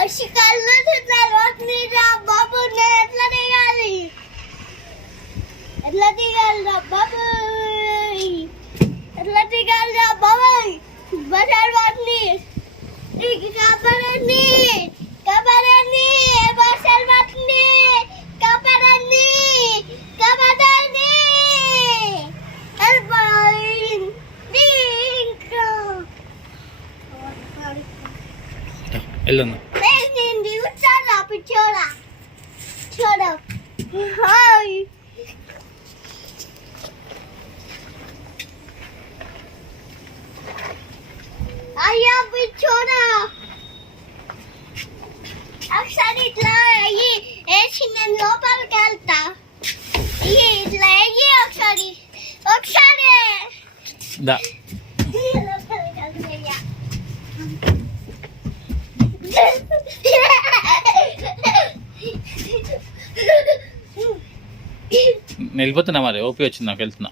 వర్షకాలంలో బాబు నేను ఎట్లా దిగాలి బాబు ఎట్లా దిగాలి బాబాయ్ బజార్ వాటిని కాపాడండి కాపాడండి బజార్ వాటిని కాపాడండి కాపాడండి వెళ్ళన్నా చూడా చూడ హాయ్ అయ్యా చూడా ఒకసారి ఇట్లా అయ్యి వేసి నేను లోపలికి వెళ్తా ఇట్లా అయ్యి ఒకసారి ఒకసారి దా నేను వెళ్ళిపోతున్నా మరి ఓపీ వచ్చింది నాకు వెళ్తున్నా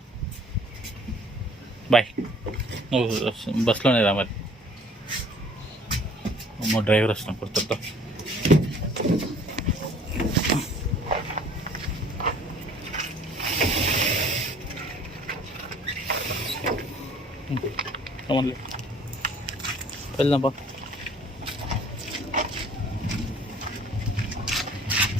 బాయ్ నువ్వు బస్సులోనే రా మరి మా డ్రైవర్ వస్తున్నాం కొడుతుందా వెళ్దాం బా